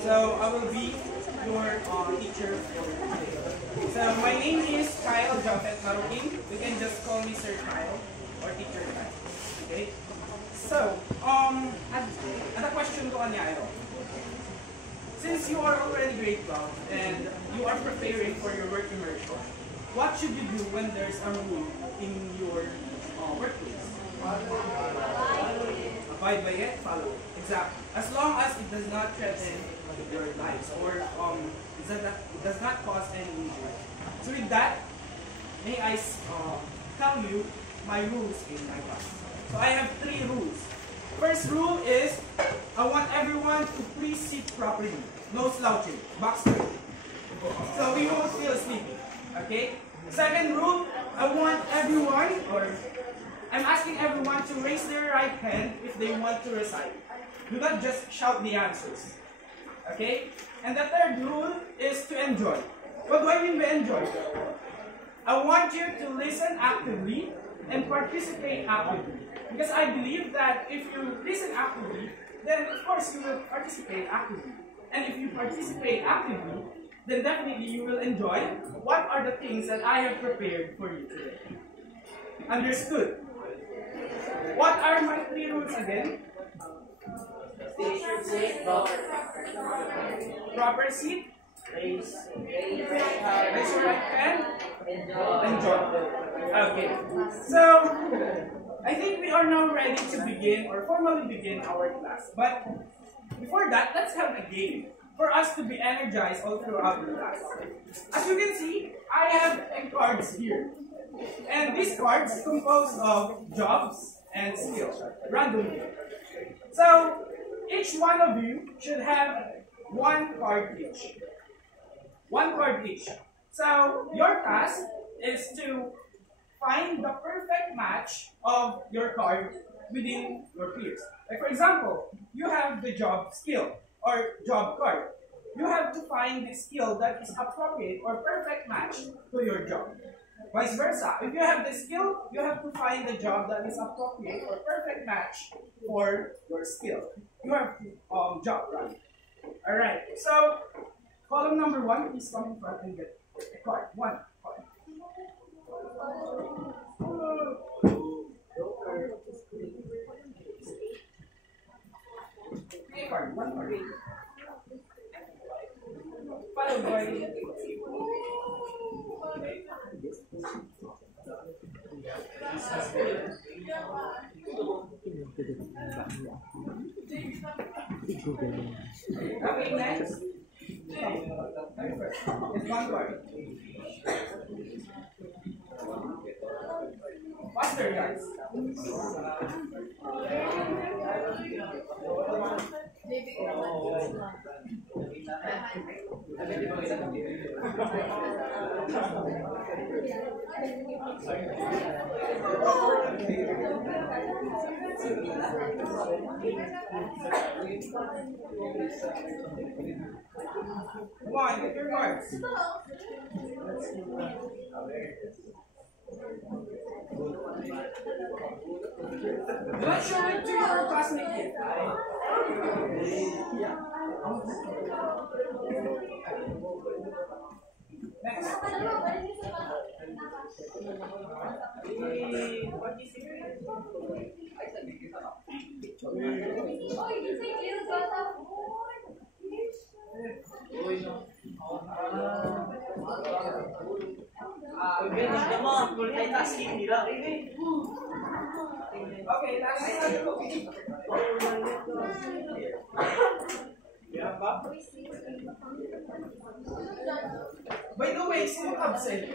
So I will be your teacher for today. So my name is Kyle Japhet Marukin. You can just call me Sir Kyle or Teacher Kyle. Okay? So, ada question ko kanya ito. Since you are already grade 12 and you are preparing for your work immersion, what should you do when there's a rule in your workplace? Abide by it, follow it. Exactly. As long as it does not threaten your lives or it does not cause any injury. So with that, may I tell you my rules in my class. So I have 3 rules. First rule is, I want everyone to please sit properly. No slouching. Back straight. So we won't feel sleepy. Okay? Second rule, I'm asking everyone to raise their right hand if they want to recite. Do not just shout the answers. Okay? And the third rule is to enjoy. What do I mean by enjoy? I want you to listen actively and participate actively. Because I believe that if you listen actively, then of course you will participate actively. And if you participate actively, then definitely you will enjoy what are the things that I have prepared for you today. Understood? What are my 3 rules again? Proper seat. Raise your right hand. Enjoy. Okay. So, I think we are now ready to begin or formally begin our class. But before that, let's have a game for us to be energized all throughout the class. As you can see, I have cards here. And these cards composed of jobs and skills, randomly. So, each one of you should have 1 card each. 1 card each. So, your task is to find the perfect match of your card within your peers. Like for example, you have the job skill or job card. You have to find the skill that is appropriate or perfect match to your job. Vice versa, if you have the skill, you have to find the job that is appropriate or perfect match for your skill. You have to job, right? Alright, so column number 1, please come in front and get a card. 1 card. Card, 1 card. Followed by okay, next. It's 1 card. Faster, guys. Come on, get your cards. Do not show it to your classmate yet. Next. What is it? Okay, last by the way, sino absent?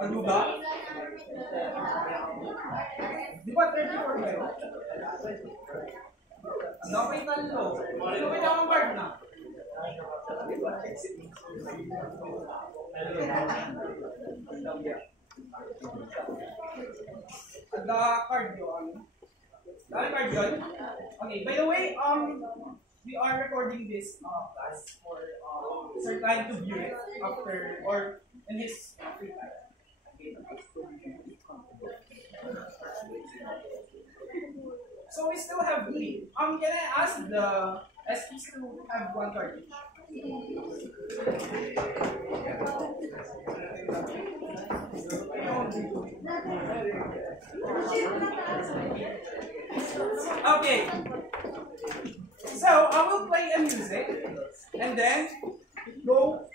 Ano ba? Di ba 34 kayo? Ang dapat talo. Sino ba yung card na? Ada card yun. Dami card yun? Okay, by the way, we are recording this class for Sir Klein to view it after or in his free time. Okay. So we still have 3. Can I ask the SPs to have 1 card each? Okay. So I will play a music and then go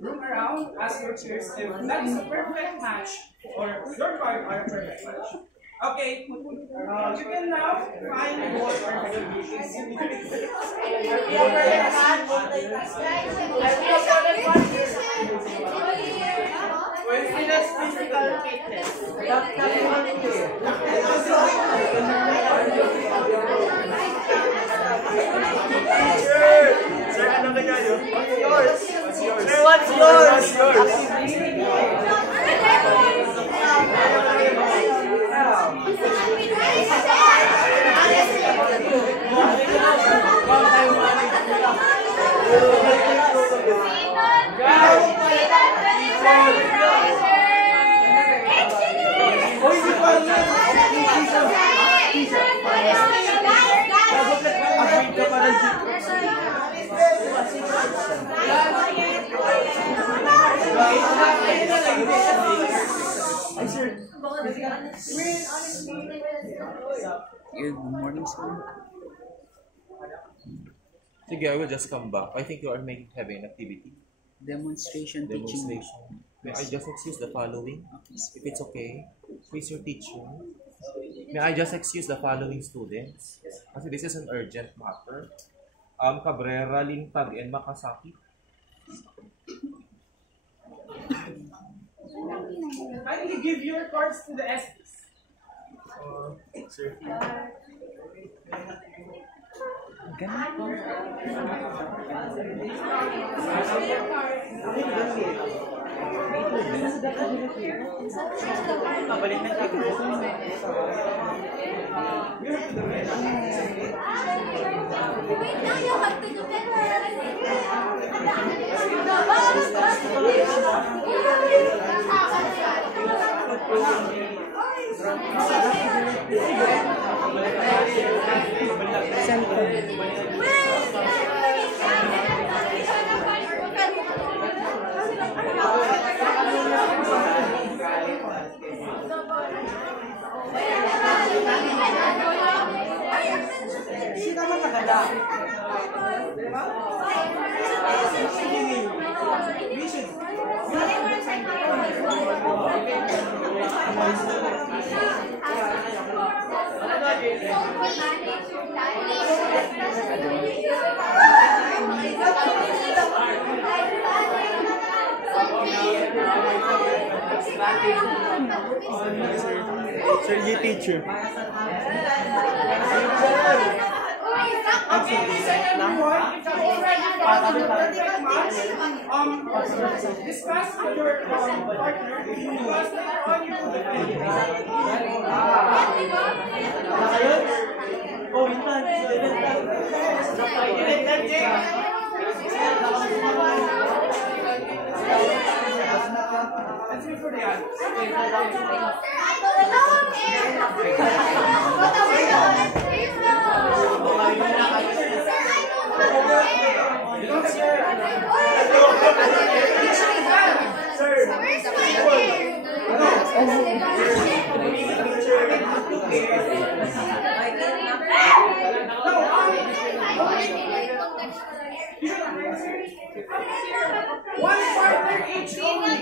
room around, ask your cheers if that is a perfect match or your card are a perfect match. Okay, you can now find what are physical fitness. Sir, ano kaya yun? What's yours? Sir, what's yours? Good morning, sir. Sige, I will just come back. I think you are having an activity. Demonstration teaching. May I just excuse the following? If it's okay, please your teacher. May I just excuse the following students? Kasi this is an urgent matter. Cabrera, Lintag, and Makasaki. Kindly give your cards to the SPs. Sir. Sir, you teacher. Okay, listen everyone. If you already found your perfect match, discuss with your partner because later on you will defend it. Let's wait for the answers. One partner each only.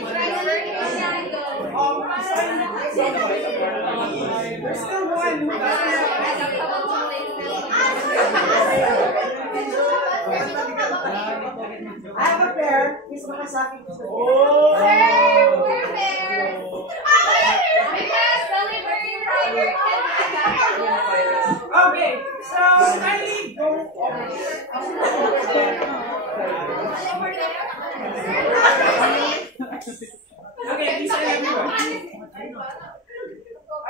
There's still one who doesn't have I have a pair. Miss Makasaki. Oh! We're pairs. Okay, so kindly go over here. Okay, please and everyone.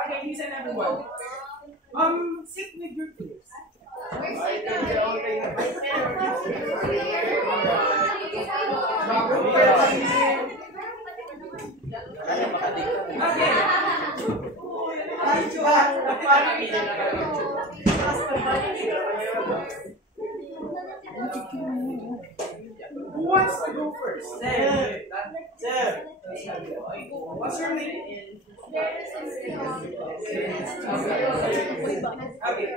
Okay, please and everyone. Sit with your peers. Okay. Who wants to go first? Sir. What's your name? Okay.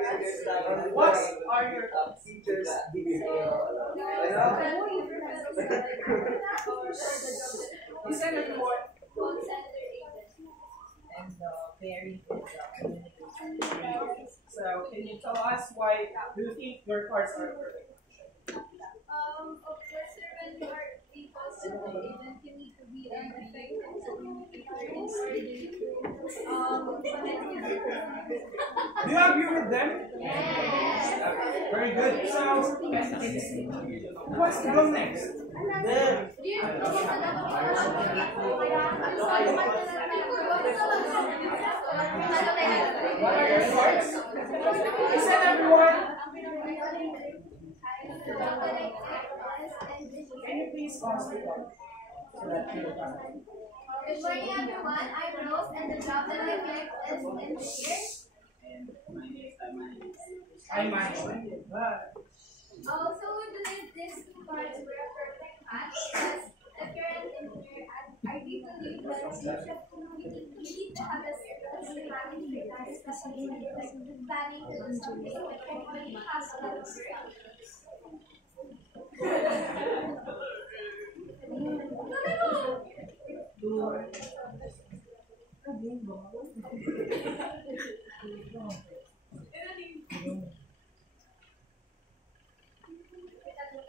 What are your teachers doing? You said everyone. And very good communication. So, can you tell us why do you think your cards are perfect? Of course, sir, when you are people to the agent, you need to be an effective communicator in order to connect with people. Do you agree with them? Yes. Very good. So, what's to go next? What are your cards? You said everyone. Can you please pass the card? So that you will come. Good morning, everyone. I'm Rose, and the job that I picked is engineer. I'm Mike. Also, we believe these two cards were a perfect match because if you're an engineer, I do believe that you need to have a skills to manage your time, especially when you're like planning to do something that you already have a lot of skills.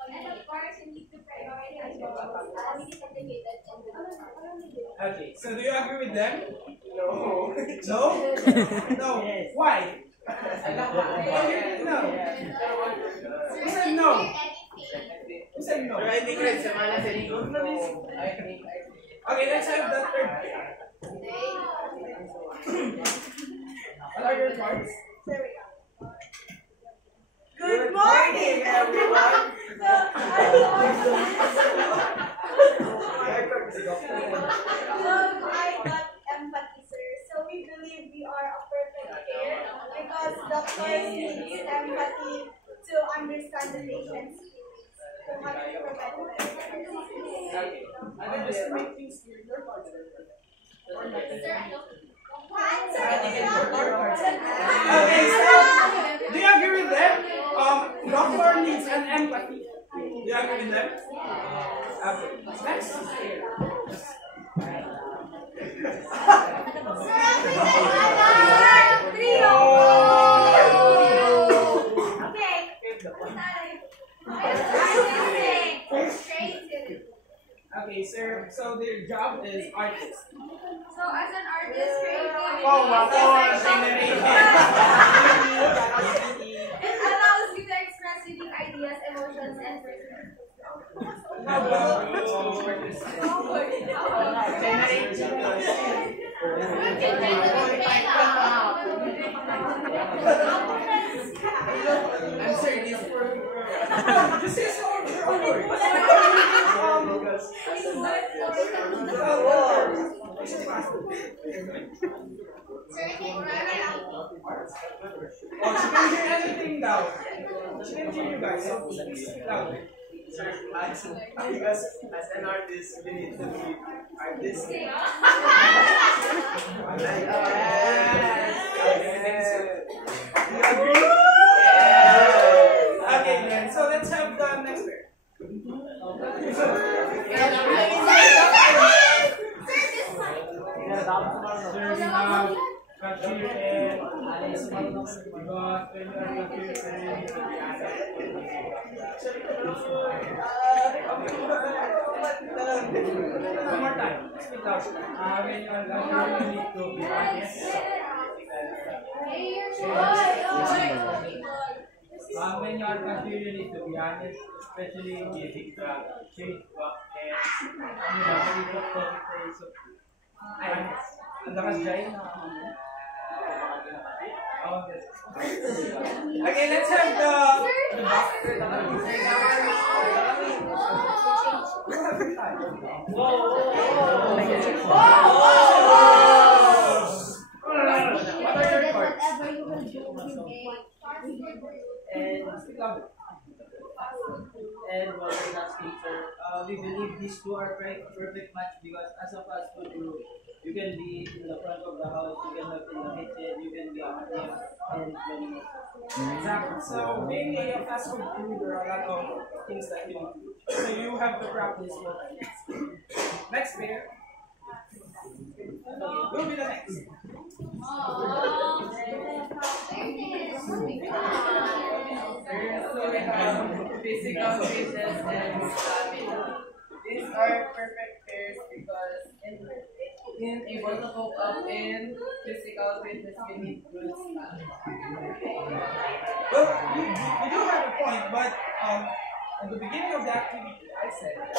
And of course, you need to prioritize your goals. Really dedicated and Okay, so do you agree with them? No. No? No. Why? No. Who said no? Who said no? Okay, let's have the third. What are your cards? Good morning, everyone. I got empathy, sir. So we believe we are a perfect pair because doctors need empathy to understand the patient's feelings. So how to prevent Okay. And then just to make things clear, your cards are perfect. Okay, so do you agree with them? Doctor needs an empathy. Do you agree with them? Okay. Next. Okay, sir. So their job is artist. So as an artist, creativity it allows you to express unique ideas, emotions, and perspectives. How about I'm sorry, this is for this is for oh, she can hear anything now. She can hear you guys. So please speak louder. Sir, because as an artist, you need to be artistic. Do you agree? Okay, then. So let's have the next pair. One more time. Speak loud. When you are lucky, you need to be honest. When you are lucky, you need to be honest, especially giving the change back and people talking praise of honest. Ang lakas dyan. Okay, let's have the back. Whatever you will do, you make. Speak louder. And multitask teacher. We believe these two are perfect match because as a fast food group, you can be in the front of the house, you can help in the kitchen, you can be active and many more. Exactly. So being a fast food crew, there are a lot of things that you do. So you have to practice more. Next pair. Who will be the next? Physical fitness and stamina. These are perfect pairs because in able to cope up in physical fitness, you need good stamina. Well, you do have a point, but at the beginning of the activity, I said that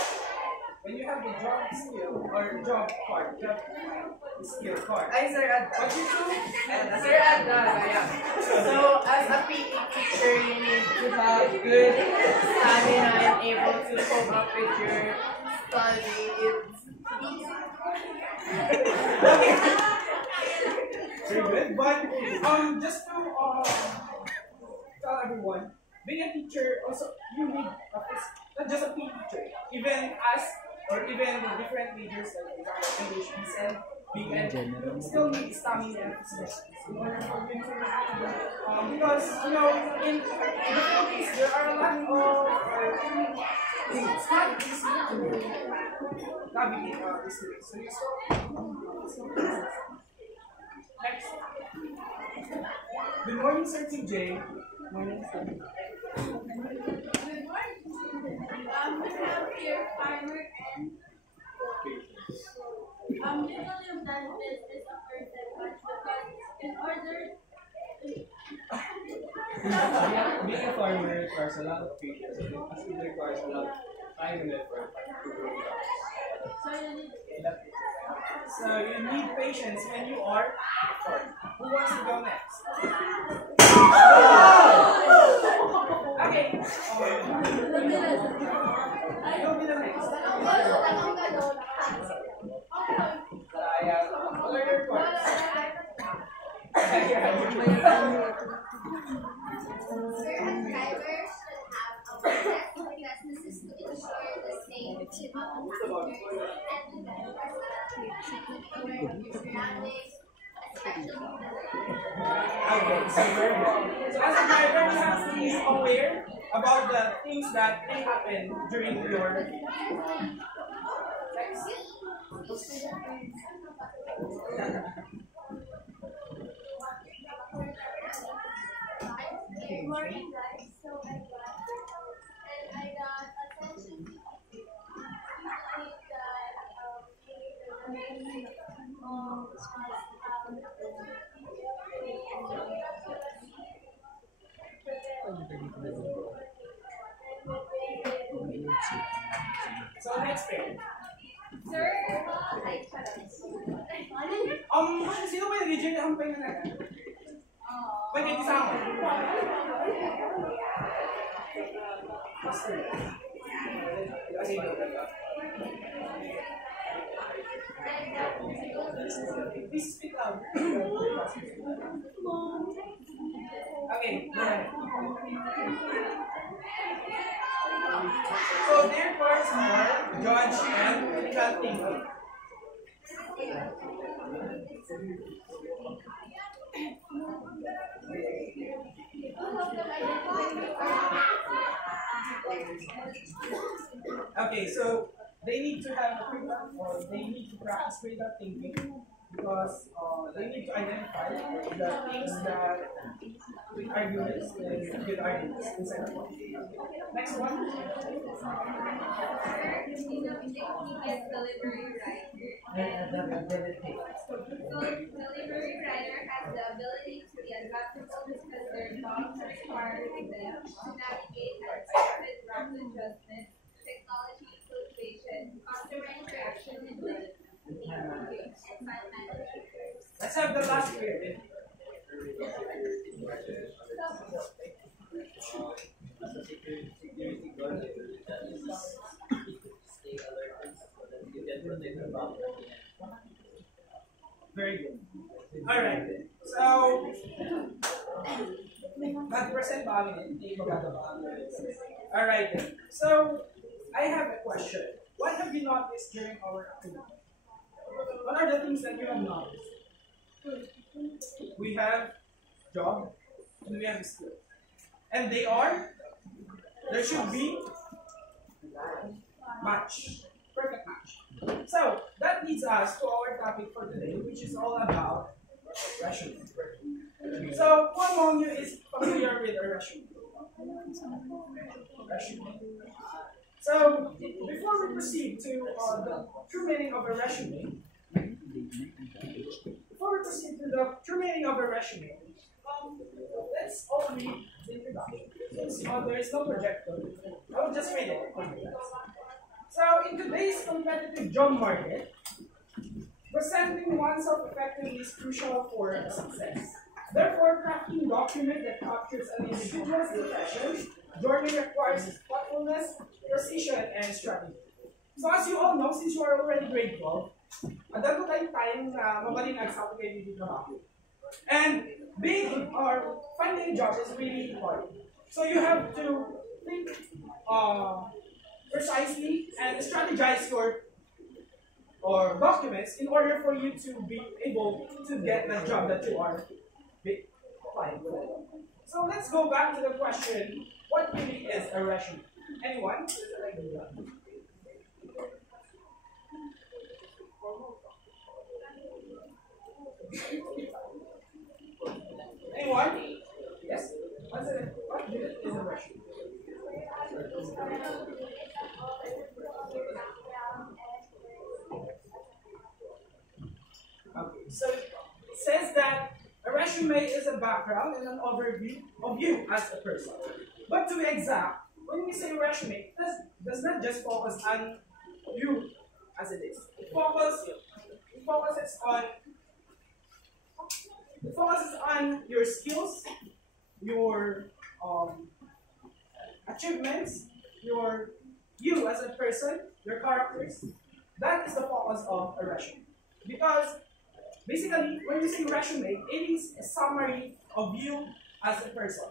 when you have the job skill or job part, job skill part, Ay, Sir Adnan. what you do? Sir Adnan, yeah. So, as a PE teacher, you need to have good stamina and able to cope up with your study. Very good. But just to tell everyone, being a teacher also you need not just a PE teacher, even us or even the different majors like for example English, BSN, BN, still need stamina and fitness in order for you to because you know in the Philippines there are a lot of it's not easy to navigate this way. So you still next. Good morning, Sir TJ. Morning, sir. Good morning. We have here farmer and usually of that this is a person much because in order Being a farmer requires a lot of patience. It requires a lot of time and effort to grow crops. So you need patience when you are farming. Who wants to go next? Okay. You'll be the next. What are your points? certain drivers should have awareness because this is to ensure the safe amount of passengers and the aware of your surroundings, especially Okay, so very good. So as a driver, you have to be aware about the things that may happen during your Good morning, guys. So I got attention to So next pair. Sir, Sino ba yung region na hampay na natin? Ba't kayo kasama? Master. Please speak out. Okay, go ahead. So their parts are judge and critical thinking. Okay, so they need to have a critical, or they need to practice critical thinking because they need to identify the things that with arguments and good arguments inside the book. Next one. Yes, delivery rider. So delivery rider has the ability to be adaptable because their jobs require them to navigate unexpected rapid adjustments, technology fluctuation, customer interaction, and time management. Let's have the last period. Very good. Alright. So, mag-present ba kami? All right then. So I have a question. What have you noticed during our activity? What are the things that you have noticed? We have job and we have skill. And there should be match. Perfect match. So that leads us to our topic for today, which is all about rationing. So who among you is familiar with a rationing? So before we proceed to the true meaning of a resume, let's all read the introduction. Since there is no projector, I will just read it. So in today's competitive job market, presenting oneself effectively is crucial for success. Therefore, crafting a document that captures an individual's profession journey requires thoughtfulness, precision, and strategy. So as you all know, since you are already grade 12, adato tayong time na mamalinag sa application dito natin. And being or finding a job is really hard. So you have to think precisely and strategize your documents in order for you to be able to get the job that you are applying for. So let's go back to the question, what really is a resume? Anyone? Anyone? Yes? What unit is a resume? Okay, so it says that a resume is a background and an overview of you as a person. But to be exact, when we say resume, it does not just focus on you as it is. It focuses on your skills, your achievements, you as a person, your characters. That is the focus of a resume. Because basically, when we say resume, it is a summary of you as a person.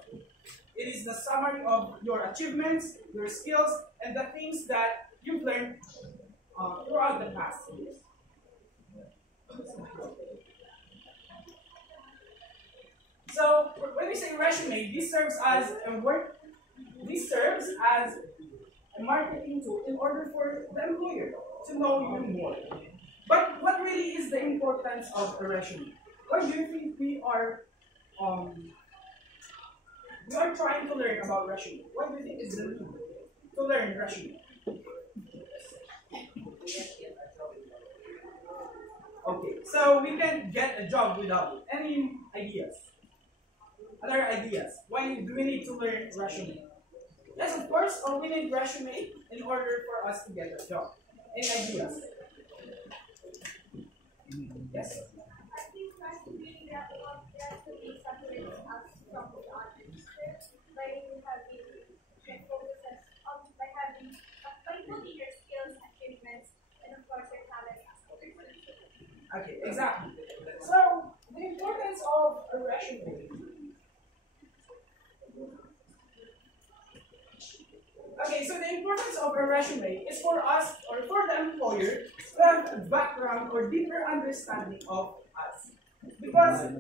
It is the summary of your achievements, your skills, and the things that you've learned throughout the past years. So when we say resume, this serves as a marketing tool in order for the employer to know you more. But what really is the importance of a resume? Why do you think we are trying to learn about resume? What do you think is the need to learn resume? Okay, so we can get a job without it. Any ideas? Other ideas? Why do we need to learn resume? Yes, of course, we need resume in order for us to get a job. Any ideas? Yes? I think resume separates us from the others by putting your skills, achievements, and of course your talent as well. Okay, exactly. So the importance of a resume. Okay, so the importance of a resume is for us or for the employer to have a background or deeper understanding of us. Because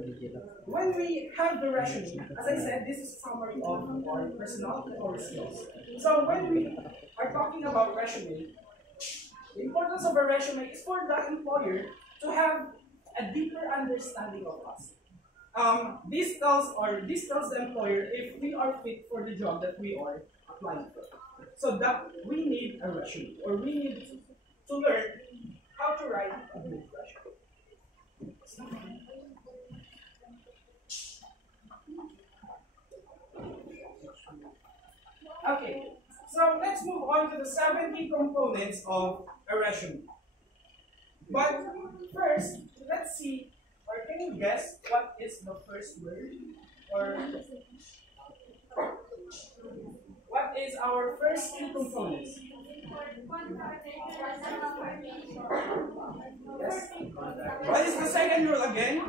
when we have the resume, as I said, this is a summary of our personality or skills. So when we are talking about resume, the importance of a resume is for the employer to have a deeper understanding of us. This tells the employer if we are fit for the job that we are applying for. So that we need a resume, or we need to learn how to write a good resume. Okay, so let's move on to the 70 components of a resume. But first, let's see, or can you guess what is the first word? Or what is our first two components? Yes. What is the second rule again?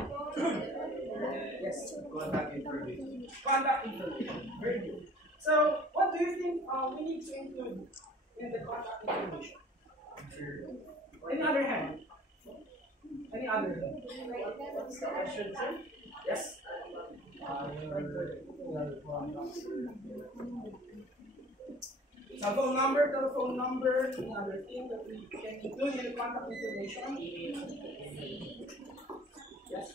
Yes. Contact information. Contact information. Very good. So, what do you think we need to include in the contact information? Any other hand? Any other hand? What's the question, sir? Yes? Phone number, telephone number, any other thing that we can include in the contact information? Yes?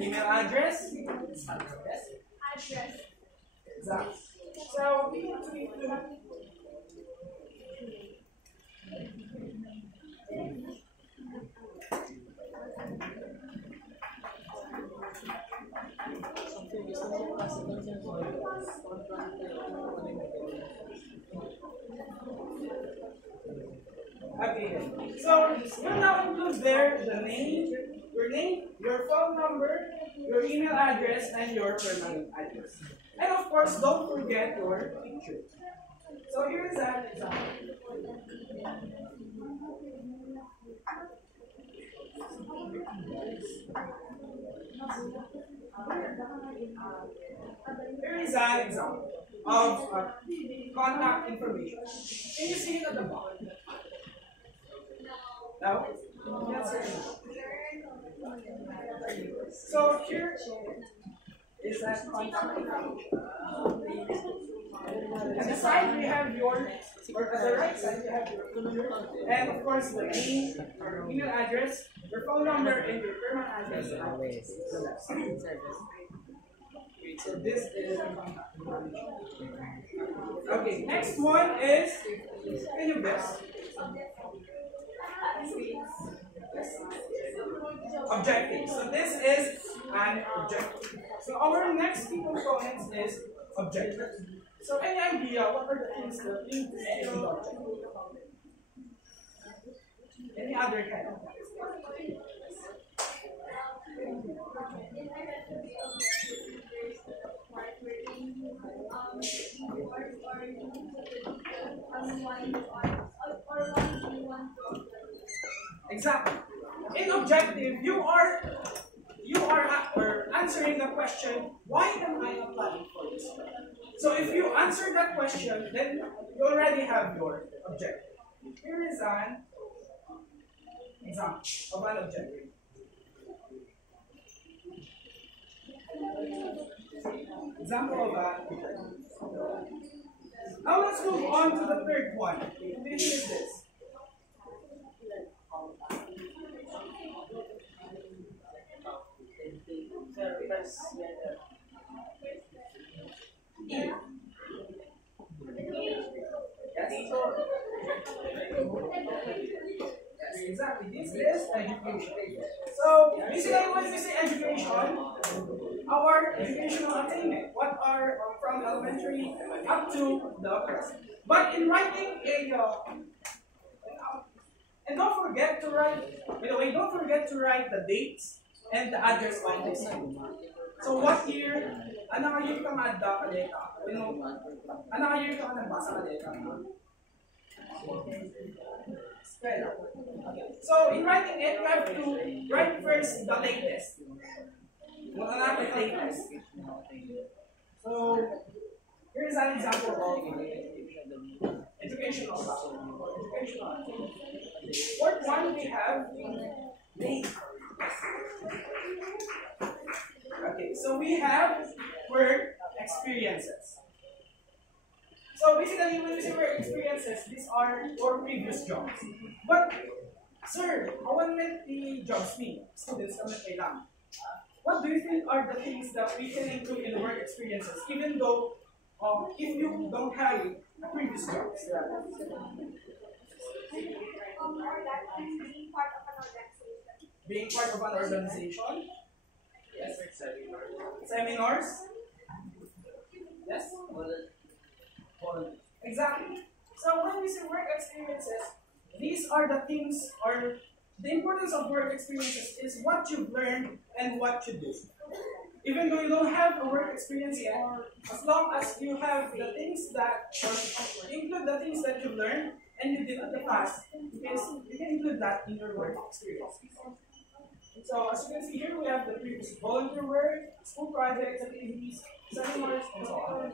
Email address? Yes? Address. Exactly. So we need to include okay. So we'll now include there the name, your phone number, your email address, and your permanent address. And of course, don't forget your picture. So here is an example. Here is an example of contact information. Can you see it at the bottom? No? Yes, sir. So here is that contact information. At the side we have your, or at the right side we have your email, and of course the name, your email address, your phone number, and your permanent address. The left side. So this is the contact information. Okay, next one is, can you guess? Objective. So this is an objective. So our next key components is objective. So any idea what are the things that need to be in the objective? Any other kind? Exactly. In objective, you are answering the question, why am I applying for this? So if you answer that question, then you already have your objective. Here is an example of an objective. Example of that. Now let's move on to the third one. This is this. Exactly, this is education. So, basically, when we say education, our educational attainment, what are from elementary up to the present. But in writing and don't forget to write, by the way, don't forget to write the dates and the address on this. So what year, anong year ka madda ka deka? Anong year ka nagbasa ka deka? So in writing it, you have to write first the latest. Not the latest. So here is an example of educational. Fourth one we have name. Okay, so we have work experiences. So basically, when we say work experiences, these are your previous jobs. But, sir, how met the jobs me? Students kami kailangan. What do you think are the things that we can include in work experiences, even though if you don't have a previous job? Being part of an organization. Yes. Seminars. Yes. Exactly. So when we say work experiences, these are the things, or the importance of work experiences is what you've learned and what you do. Even though you don't have a work experience yet, as long as you have the things that, or include the things that you learned and you did in the past, you can include that in your work experience. So as you can see here, we have the previous volunteer work, school projects, activities, seminars, and so on.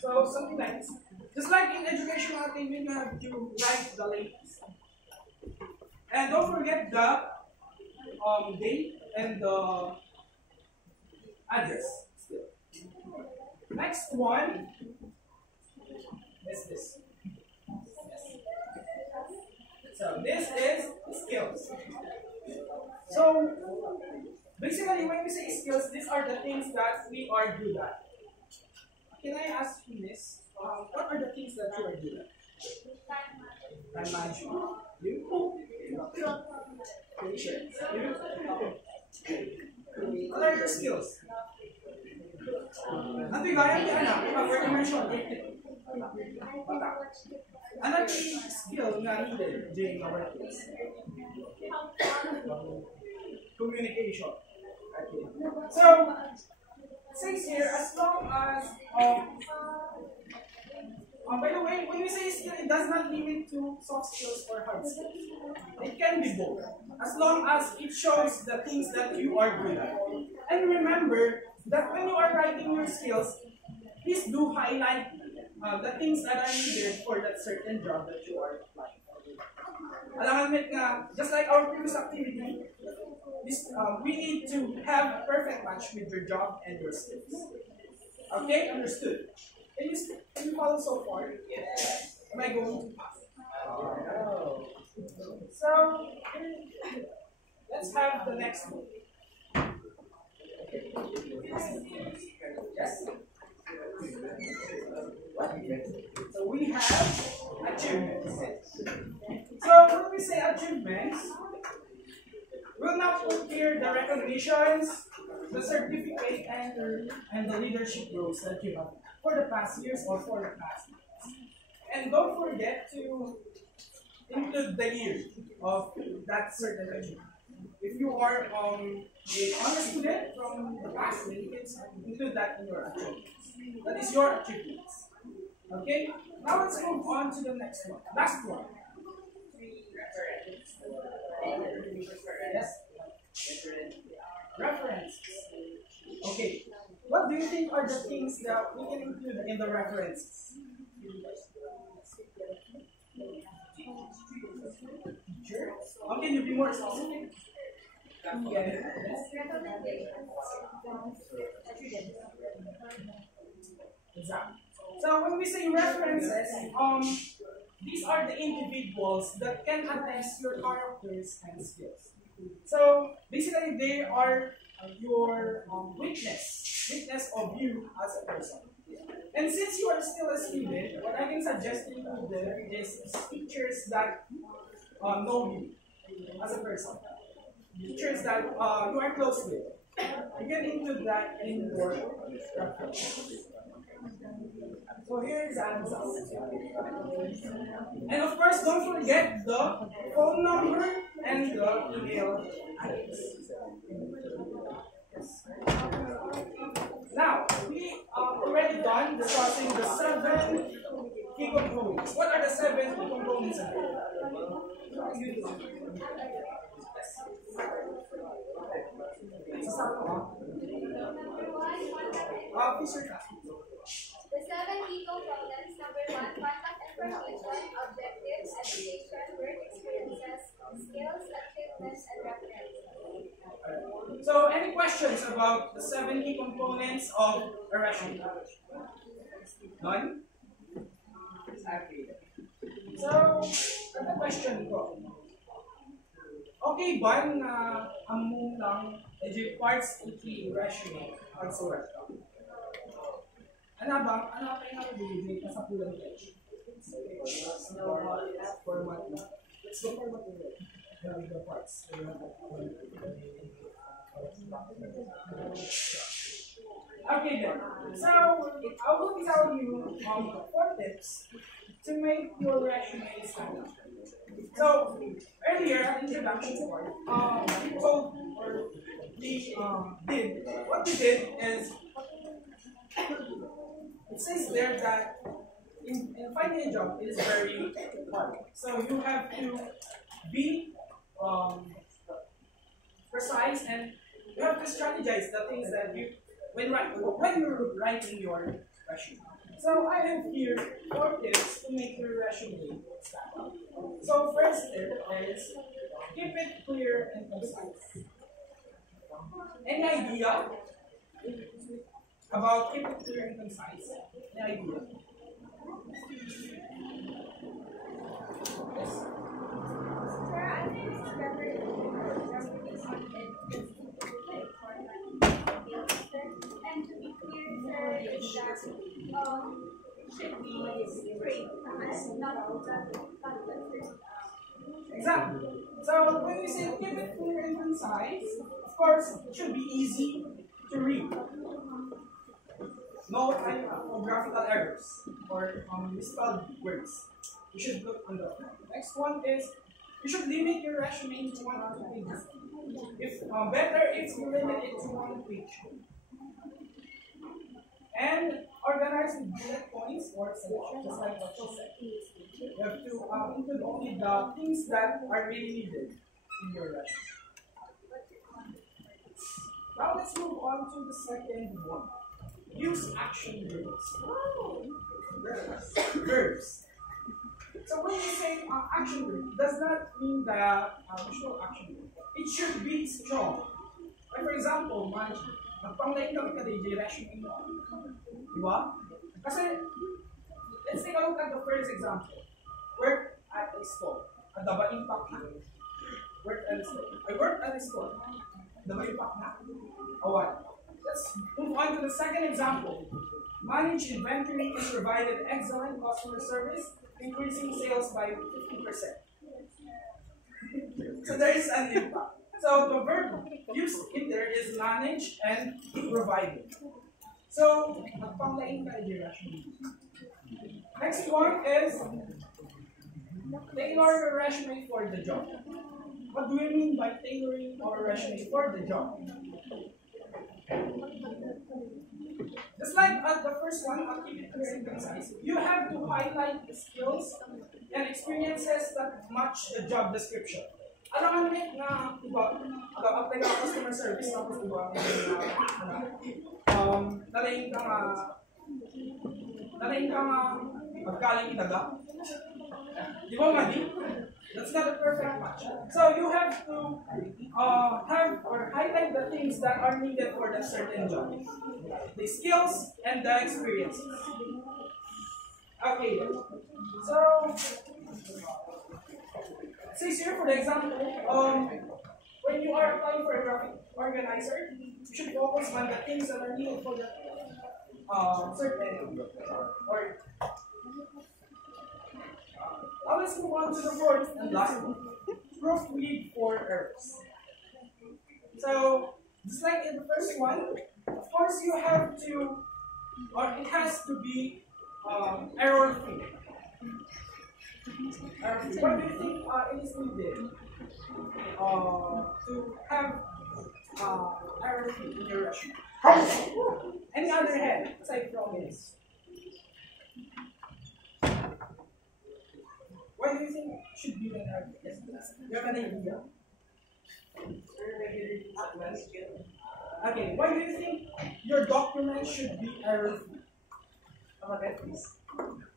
So something like this. Just like in educational attainment, you have to write the latest. And don't forget the date and the address. Next one is this. So this is skills. So basically, when we say skills, these are the things that we are good at. Can I ask you this? What are the things that you are good at? Time management. You? Patience. You? What are your skills? Ano yung gaya niya, anak? Pag-work mention. Ano yung skill na needed during the workplace? Communication. Okay. So, it says here, as long as, by the way, when we say skill, it does not limit to soft skills or hard skills. It can be both, as long as it shows the things that you are good at. And remember that when you are writing your skills, please do highlight the things that are needed for that certain job that you are applying for. Alam nga, just like our previous activity, we need to have a perfect match with your job and your skills. Okay, understood? Can you follow so far? Yes. Am I going to pass? So, let's have the next one. Yes. So we have achievements. So when we say achievements, we'll not put here the recognitions, the certificate, and the leadership roles that you have for the past years or for the past months. And don't forget to include the year of that certain achievement. If you are an honor student from the past, then you can include that in your achievements. That is your achievements. Okay? Now let's move on to the next one. Last one. Yes? References. Okay. What do you think are the things that we can include in the references? Teacher? How can you be more specific? Exactly. So when we say references, these are the individuals that can attest your characters and skills. So basically, they are your witness of you as a person. And since you are still a student, what I can suggest you to do is teachers that know you as a person. Teachers that you are close with. You can include that in your reference. So here is the answer. And of course, don't forget the phone number and the email address. Now, we are already done discussing the 7 key components. What are the 7 key components of it? The 7 key components, number 1, contact information, objectives, education, work experiences, skills, achievements, and references. So, any questions about the 7 key components of a resume? None? So, ano question ko? Okay ba na among lang parts iki resume pagsulat ka? Ano ba yung nabibigay ka sa pulang page? Format na. Let's go format ulit. The parts. Okay then. So, I will tell you 4 tips to make your resume stand out. So, earlier in the introduction part, we told or what we did is it says there that in finding a job it is very hard. So you have to be precise and you have to strategize the things that you when you're writing your resume. So I have here 4 tips to make your resume stand out. So first tip is keep it clear and concise. Any idea about keep it clear and concise? Any idea? Yes. Sir, I think it's better if everything on it is and to be clear, sir, is that it should be straight and not Exactly. So when we say keep it clear and concise, of course, it should be easy to read. No typographical errors or misspelled words. You should look on the next one is you should limit your resume to 1 or 2 pages. If better if you limit it to 1 page. And organize with bullet points or sections, just like what you said. You have to include only the things that are really needed in your resume. Now let's move on to the second one. Use action verbs. Verbs. So when you say action verb, does not mean the usual action verb. It should be strong. Like for example, magpanglain kami ka DJ resume mo. Diba? Kasi, let's take a look at the first example. Work at a store. Adaba impact na. Work at a store. I work at a store. Adaba impact na. What? Let's move on to the second example. Manage inventory and provided excellent customer service, increasing sales by 50%. So there is an impact. So the verb used in there is manage and provided. So, magpanglain ka resume. Next one is tailor your resume for the job. What do we mean by tailoring our resume for the job? Just like the first one, I'll keep it clear and concise. You have to highlight the skills and experiences that match the job description. Alam mo na, diba, apply ka customer service, tapos diba, nalayin ka nga, magkaling itaga. Di ba, Madi? That's not a perfect match. So you have to have or highlight the things that are needed for that certain job. The skills and the experiences. Okay, so says here for the example, when you are applying for a graphic organizer, you should focus on the things that are needed for the certain or now let's move on to the fourth and last one. Proofread for errors. So just like in the first one, of course you have to, or it has to be error free. What do you think it is needed to have error free in your resume? Any other head aside from this? Why do you think it should be an error free? You have an idea? Okay, why do you think your document should be error free? Please.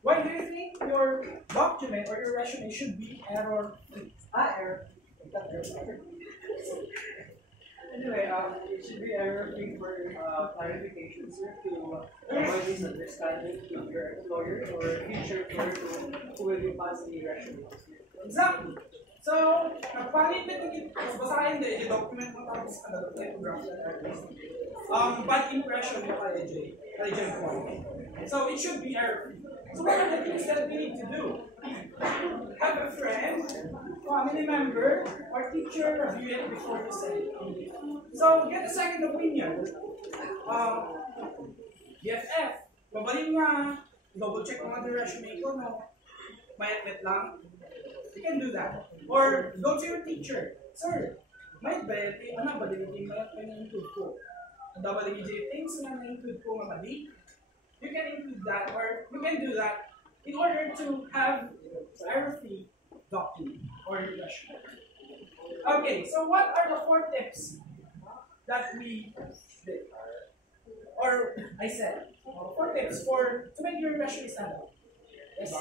Why do you think your document or your resume should be error free? Error. Anyway, it should be error free for clarification, sir, to avoid misunderstanding with your employer or future employer who will be passing the resume. Exactly. So, nagpalipit basahin din yung document mo tapos typograph bad impression yung kay J point. So, it should be error free. So, what are the things that we need to do? Have a friend, family member, or teacher review it before you send it. So, get a second opinion. BFF, babalik nga, double check mga resume ko, no? Mayat-met lang. You can do that. Or go to your teacher. Sir, may bayati, ano ba din na-include ko? Dapat din things na na-include ko nga mali. You can include that, or you can do that in order to have error-free document or resume. Okay, so what are the 4 tips that we did? or I said, 4 tips for to make your resume stand out. Yes.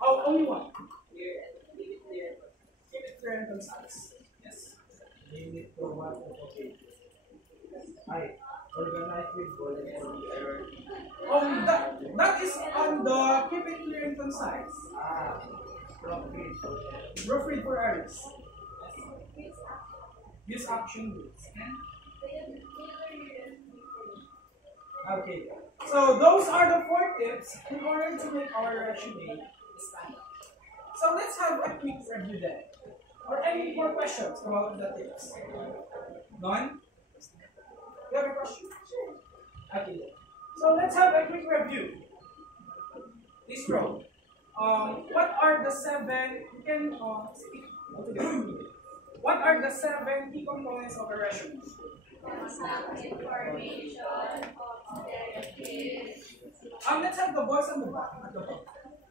Oh, only one. Keep it clear and concise. Yes. Limit to what okay. I organize with bullet error. Oh, that is on the keep it clear and concise. Proofread for errors. Use action groups. Okay. So those are the 4 tips in order to make our resume stand out. So let's have a quick review then. Or any more questions about the tips? None? You have a question? Sure. Okay. So let's have a quick review. This row. What are the 7? You can speak together. What are the 7 key components of a resume? Information, objectives. Let's have the boys on the back. At the back.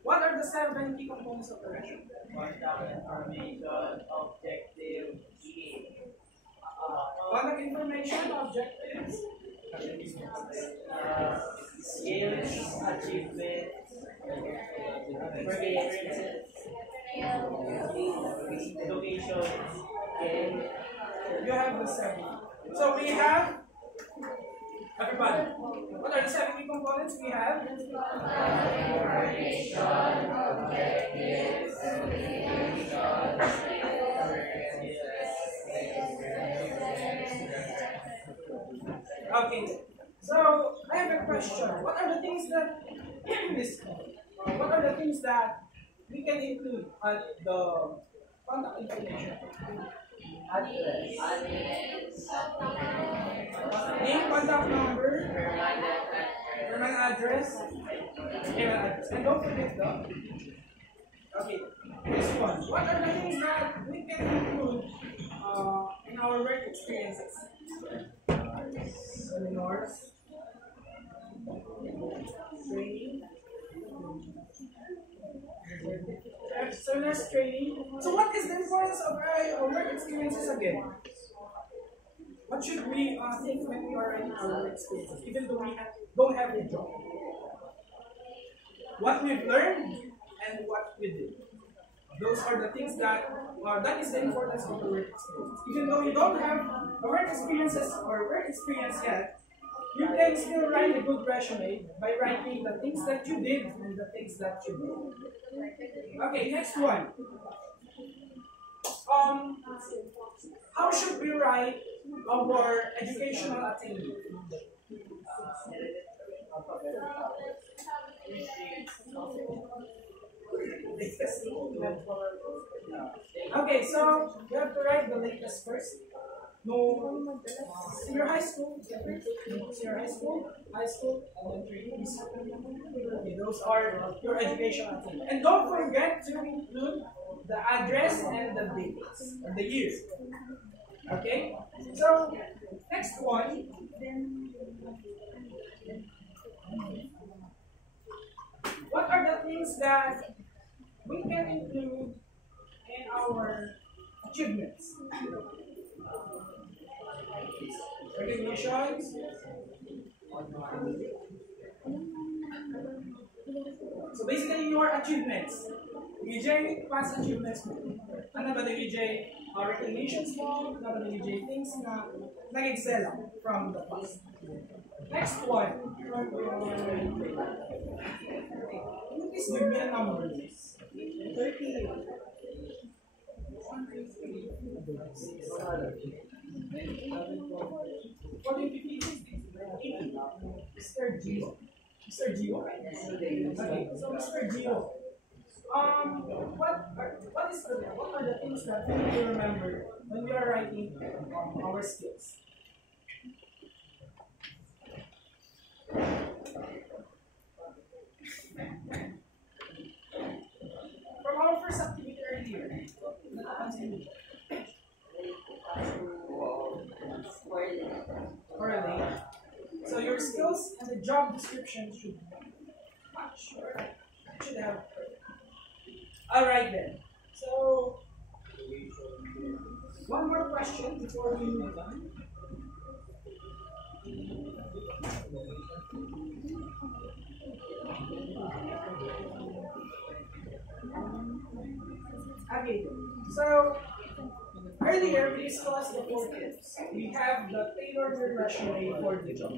What are the 7 key components of a resume? Contact information, objective, Contact information, objectives. skills, achievement, experiences, education, and You have the 7. So we have everybody. What are the 7 key components we have? Okay. So I have a question. What are the things that what are the things that we can include at the contact information? Name, contact number, permanent address, email address. And don't forget the okay, this one. What are the things that we can include in our work experiences? Seminars, training, seminars, training. So what is the importance of our work experiences again? What should we think when we are in our work experiences, even though we don't have a job? What we've learned and what we did. Those are the things that is the importance of the work experience. Even though you don't have a work experiences or work experience yet, you can still write a good resume by writing the things that you did and the things that you did. Okay, next one. How should we write our educational attainment? Okay, so you have to write the latest first. No, senior high school, senior high school, elementary, okay, those are your educational attainment. And don't forget to include the address and the dates, or the years. Okay, so next one. What are the things that we can include in our achievements? Recognitions. So basically your achievements. UJ past achievements mo. Ano ba yung UJ recognitions mo? Ano ba yung UJ things na nag-excel from the past? Next one. Please give me a number. 30. Mr. Gio. Mr. Gio? Okay, so Mr. Gio. What are the things that we need to remember when we are writing our skills? From our first activity earlier, correlate. So your skills and the job description should match. Should have. Alright then. So one more question before we move on. Okay, so earlier we discussed the four tips. We have the tailored your resume for the job.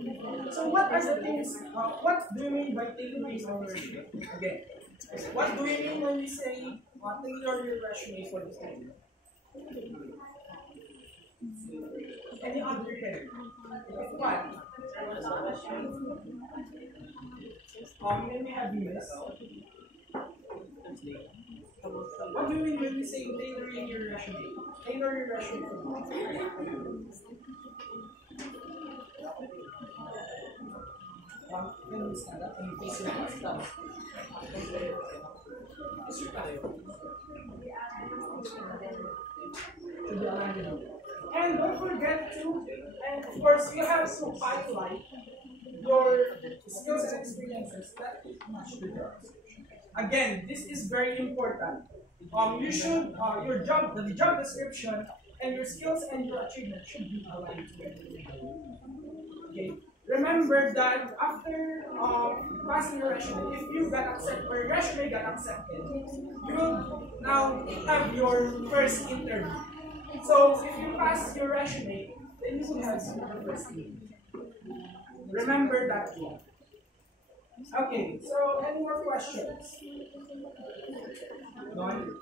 So what are the things, what do you mean by tailoring your resume? Again, what do we mean when we say tailor your resume for the job? Any other term? What? Maybe have you missed? What do you mean when we say tailoring your resume? Tailor your resume for what? Can you stand up and face your stuff? And don't forget to, and of course, you have to highlight your skills and experiences that match the job. Again, this is very important. You should, your job, the job description, and your skills and your achievements should be aligned together. Okay. Remember that after passing your resume, if you got accepted or your resume got accepted, you will now have your first interview. So if you pass your resume, then you will have your first interview. Remember that one. Okay, so any more questions? None?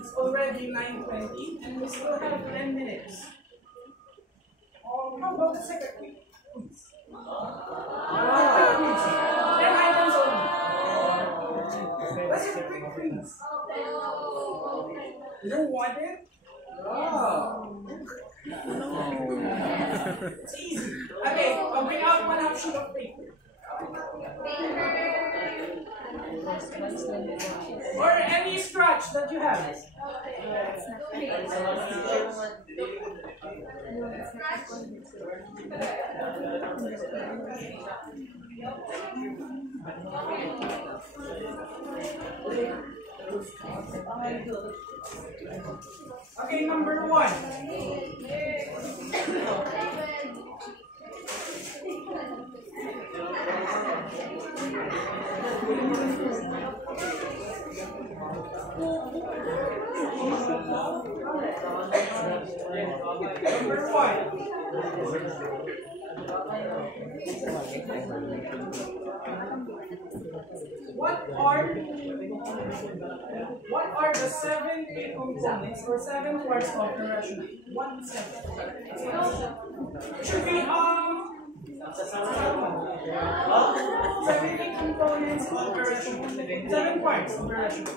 It's already 9:20 and we still have 10 minutes. How about the second week? 10 items only. Let's have a quick quiz. You don't want it? It's easy. Okay, I'll bring out one half sheet of paper. Or any scratch that you have. Okay, number 1. Number 1. What are the 7 main components or 7 parts of the resume? 1 second. It should be 7 main components of the resume. 7 parts of the resume.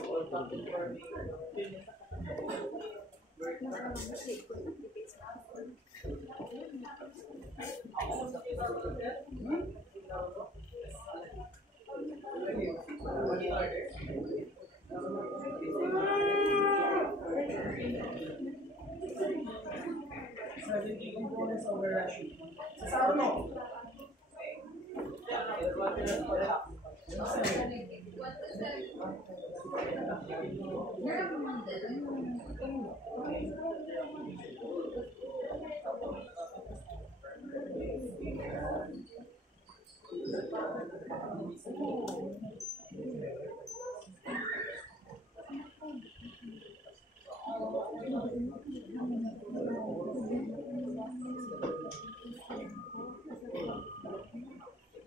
Components of the resume. Sasaron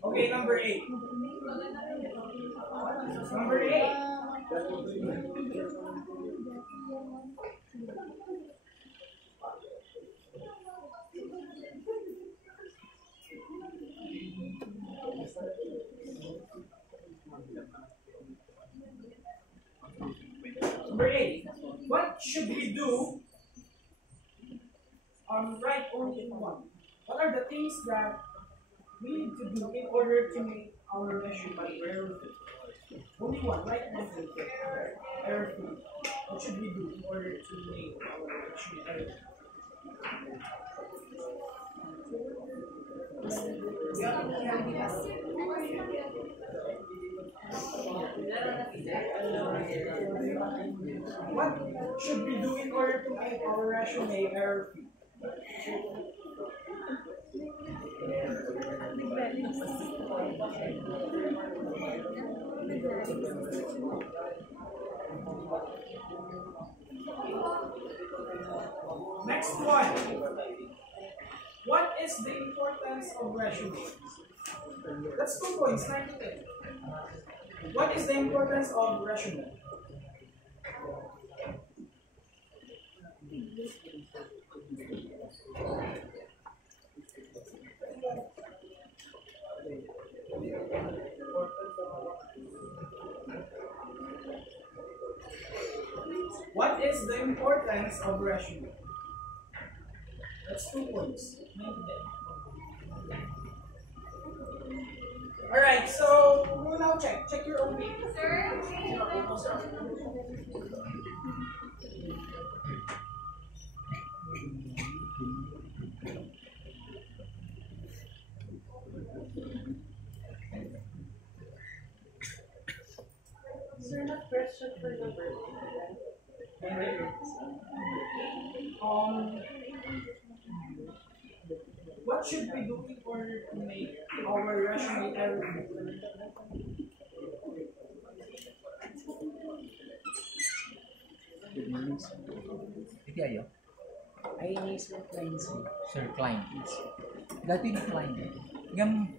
Okay, number 8. Number 8. Number 8. What should we do? Write only one. What are the things that we need to do in order to make our resume error-free? Only one, right? Error-free. What should we do in order to make our resume error-free? What should we do in order to make our resume error-free? Next one. What is the importance of resume? That's 2 points, 9 to 10. What is the importance of resume? What is the importance of resume? That's 2 points. 9 to 10. Alright, so we'll now check. Check your own name. Sir, not question for the birthday. What should we do in order to make our resume everything? Good morning, sir. Iti ayo? Ay, ni Sir Klein, sir. Sir Klein. Yes, sir. Dati ni Klein. Ngam...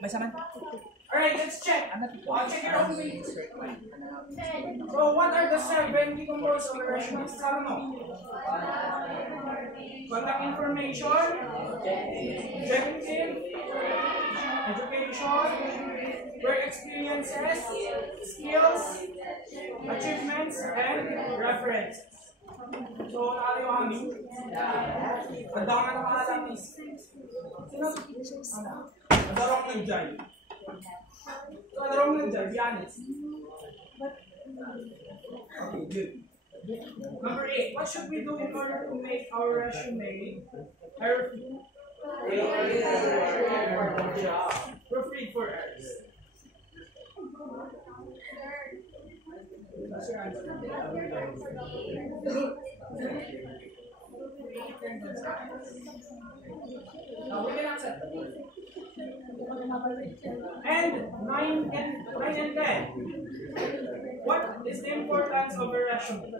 May saman? Alright, let's check. Check your own name. So, what are the 7 key components of a resume? Sabi mo? Contact information, objective, education, work experiences, skills, achievements, and references. So, ano yung amin? Ang daw nga nakahalang is, sino? Ang daw nga nag-jai. So, ang daw nga nag-jai, be honest. Okay, good. Number 8, what should we do in order to make our resume error-free? Proofread for errors. That's your answer. We can answer. And 9 and 10. What is the importance of a resume?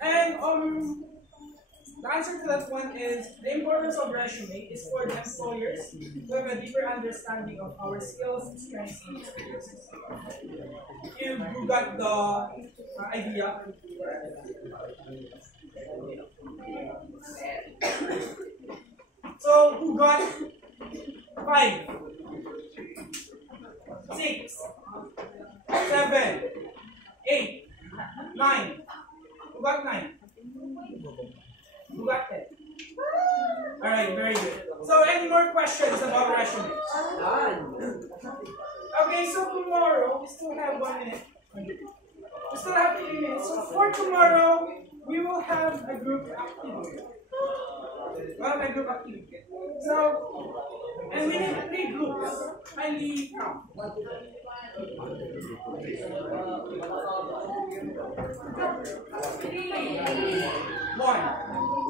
And the answer to that one is the importance of resume is for the employers to have a deeper understanding of our skills, strengths, and experiences. You got the idea? So who got 5, 6, 7, 8, 9? Who got 9? Who got 10? Alright, very good. So, any more questions about resume? Okay, so tomorrow, we still have 1 minute. We still have 3 minutes. So, for tomorrow, we will have a group activity. So, and we need 3 groups. Kindly count. 1, 2,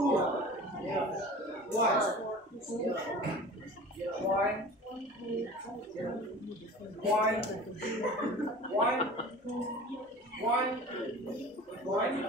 1.